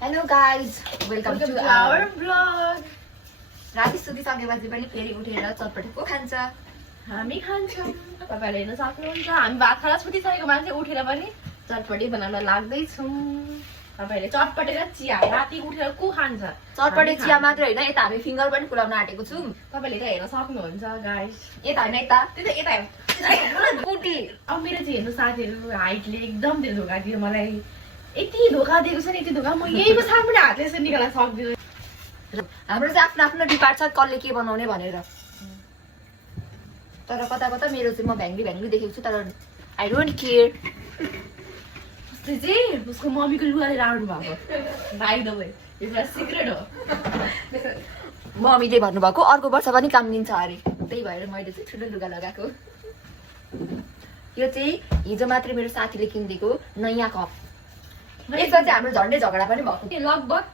Hello guys, welcome to our vlog. राति सुतिसकेपछि पनि फेरि उठेर चटपटी को खान्छ? हामी खान्छौँ। तपाईहरुले हेर्न सक्नुहुन्छ हामी भात खाएर छुटिसकेको मान्छे उठेर पनि चटपटी बनाउन लाग्दै छौँ। तपाईहरुले चटपटी र चिया राति उठेर को खान्छ? चटपटी चिया मात्र हैन, यता हामी फिंगर पनि फुलाउन आटेको छौँ। तपाईहरुले त हेर्न सक्नुहुन्छ गाइस। यता हैन यता। त्यही त यता कुटी। अब मेरो चाहिँ हेर्नु साथीहरु हाइटले एकदम धेरै धोका दियो मलाई। यति धोका दिएको छ नि यति धोका म यहीको सामने हातले यसरी निकाल्न सक्दिन। हाम्रो चाहिँ आफ्नो आफ्नो डिपार्ट छ कसले के बनाउने भनेर। तर कता कता मेरो चाहिँ म भ्याङ्ग्री देखेको छु तर आई डोन्ट केयर। उसले चाहिँ उसको मम्मीको लुगा लिएर आउनु भएको। बाइ द वे यो एउटा सिक्रेट हो। मम्मीले भन्नुभएको अर्को वर्ष पनि काम दिन्छ अरे, त्यही भएर मैले चाहिँ ठुलो लुगा लगाएको। यो चाहिँ हिजो मात्रै मेरो साथीले किनिदिएको नयाँ कप। यसमा चाहिँ हाम्रो झन्डै झगडा पनि भएको। लगभग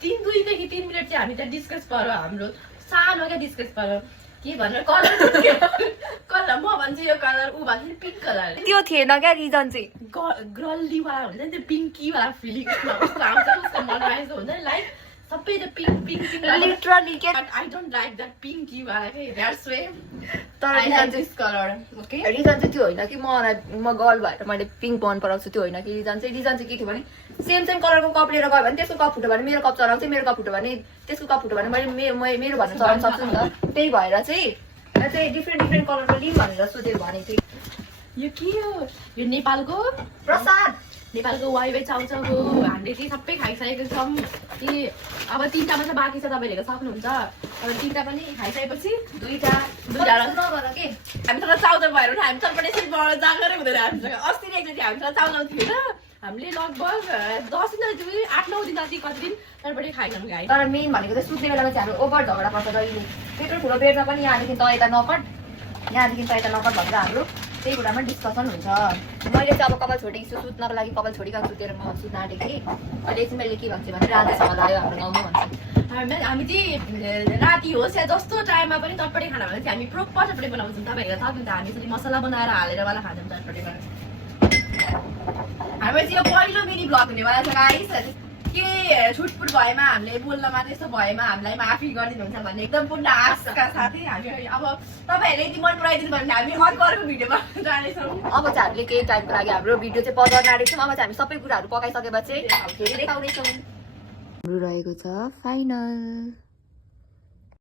2 देखि 3 मिनट चाहिँ हामी त्यहाँ डिस्कस पर्यो। हाम्रो सानो क्या डिस्कस पर्यो के भनेर कलर कलर म भन्छु यो कलर ऊ भन्छ पिङ्क कलर। त्यो थिएन क्या रिजन चाहिँ ग्रल्ली वाला हुन्छ नि त्यो पिङ्की वाला फिलिङ उसको आउँछ उसको मनमा आएछ हुन्छ नि लाइक सबै त्यो पिङ्क लिटरली के I don't like that pinky वाला के द्याट्स वे। तर I like this colour. Okay reason चाहिँ त्यो होइन कि म गर्ल भएर मैले पिङ्क मन पराउँछु त्यो होइन कि रिजन चाहिँ के थियो भने सेम कलरको कप लिएर गयो भने त्यसको कप फुट्यो भने मेरो कप चलाउँछ, मेरो कप फुट्यो भने त्यसको कप फुट्यो भने मैले मेरो भन्न चलाउन सक्छु नि त। त्यही भएर चाहिँ डिफ्रेन्ट कलरको लिउँ भनेर सोचेर भने चाहिँ यो के हो यो नेपालको प्रसाद नेपालको वाइवाई चाउचाउको हामीले चाहिँ सबै खाइसकेको छौँ कि अब 3टा मात्र बाँकी छ। तपाईँले हेर्न सक्नुहुन्छ। अब 3टा पनि खाइसकेपछि दुईटा नगर के हामी तर चाउचाउ भएर हामी चटपटी यसरी बनाउन जाँगरै हुँदैन। हामीसँग अस्ति एकचोटि हामीसँग चाउचाउ थिएन हामीले लगभग 10 दिन 8-9 दिन जति कति दिन चटपटी खाइनौँ गाई। तर मेन भनेको चाहिँ सुत्ने बेलामा चाहिँ हाम्रो ओभर झगडा पर्छ जहिले। त्यत्रो ठुलो बेडमा पनि यहाँदेखि त यता नकट यहाँदेखि त यता नकट भनेर हाम्रो त्यही कुरामा डिस्कसन हुन्छ। मैले चाहिँ अब कपाल छोडेको छु सुत्नको लागि कपाल छोडेको सुतेर म सुत्न आँटेको थिएँ। अहिले चाहिँ मैले के भन्छु भने राजासँग लाग्यो हाम्रो गाउँमा भन्छ। हामी चाहिँ राति होस् या जस्तो टाइममा पनि चटपटी खाना भने चाहिँ हामी प्रोपर चटपटी बनाउँछौँ। तपाईँहरूले थाहा हुन्छ हामी यसरी मसला बनाएर हालेर वाला खान्छौँ चटपटी बनाएर। हाम्रो चाहिँ यो पहिलो मिनी ब्लग हुनेवाला छ गाइस। के छुटपुट भएमा हामीले बोल्नमा त्यस्तो भएमा हामीलाई माफी गरिदिनुहुन्छ भन्ने एकदम पूर्ण आशका साथै हामी अब तपाईँहरूले यदि मन पराइदिनु भयो भने हामी अर्को भिडियोमा जानेछौँ। अब चाहिँ हामीले केही टाइमको लागि हाम्रो भिडियो चाहिँ पज गर्न आँटेको छौँ। अब चाहिँ हामी सबै कुराहरू पकाइसकेपछि फेरि देखाउनेछौँ। हाम्रो रहेको छ फाइनल।